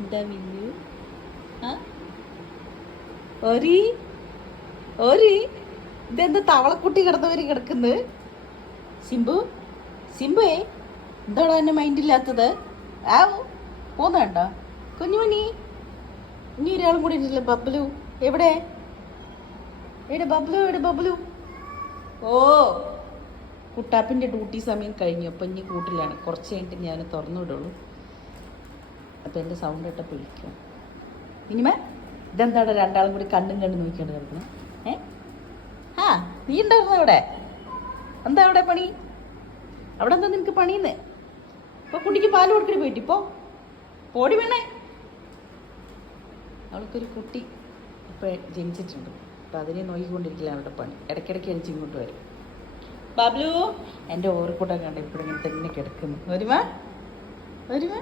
എന്താ മിന്നു? ആ ഓരി ഓരി ഇതെന്താ തവളക്കുട്ടി കിടന്നവര് കിടക്കുന്നത്? സിംബു സിംബുവേ, എന്താടാ എന്നെ മൈൻഡില്ലാത്തത്? ആ പോന്നേണ്ടോ കുഞ്ഞുമണി? ഇനി ഒരാളും കൂടി ഉണ്ടല്ലോ, ബബ്ലു. എവിടെ എവിടെ ബബ്ലു? എവിടെ ബബ്ലു? ഓ, കുട്ടാപ്പിൻ്റെ ഡ്യൂട്ടി സമയം കഴിഞ്ഞു. അപ്പം ഇനി കൂട്ടിലാണ്. കുറച്ച് കഴിഞ്ഞിട്ട് ഞാൻ തുറന്നു വിടുള്ളൂ. അപ്പം എൻ്റെ സൗണ്ട് ഇട്ടപ്പോൾ വിളിക്കും. ഇനിമേ ഇതെന്താണ് രണ്ടാളും കൂടി കണ്ണും കണ്ടും നോക്കിക്കൊണ്ട് കിടക്കണം? ആ നീ ഉണ്ടായിരുന്നു അവിടെ? എന്താ അവിടെ പണി? അവിടെ എന്താ നിനക്ക് പണിയുന്നേ? ഇപ്പോൾ കുട്ടിക്ക് പാല് കൊടുക്കണി പോയിട്ട് ഇപ്പോൾ പോടി വേണേ. അവൾക്കൊരു കുട്ടി ഇപ്പോൾ ജനിച്ചിട്ടുണ്ട്. അപ്പം അതിനെ നോക്കിക്കൊണ്ടിരിക്കില്ല അവളുടെ പണി. ഇടയ്ക്കിടയ്ക്ക് എനിക്ക് ഇങ്ങോട്ട് വരും. ബാബ്ലു, എൻ്റെ ഓർക്കൂട്ടൊക്കെ കണ്ട് ഇപ്പോഴും ഇങ്ങനെ തന്നെ കിടക്കുന്നു. വരുമാ വരുമാ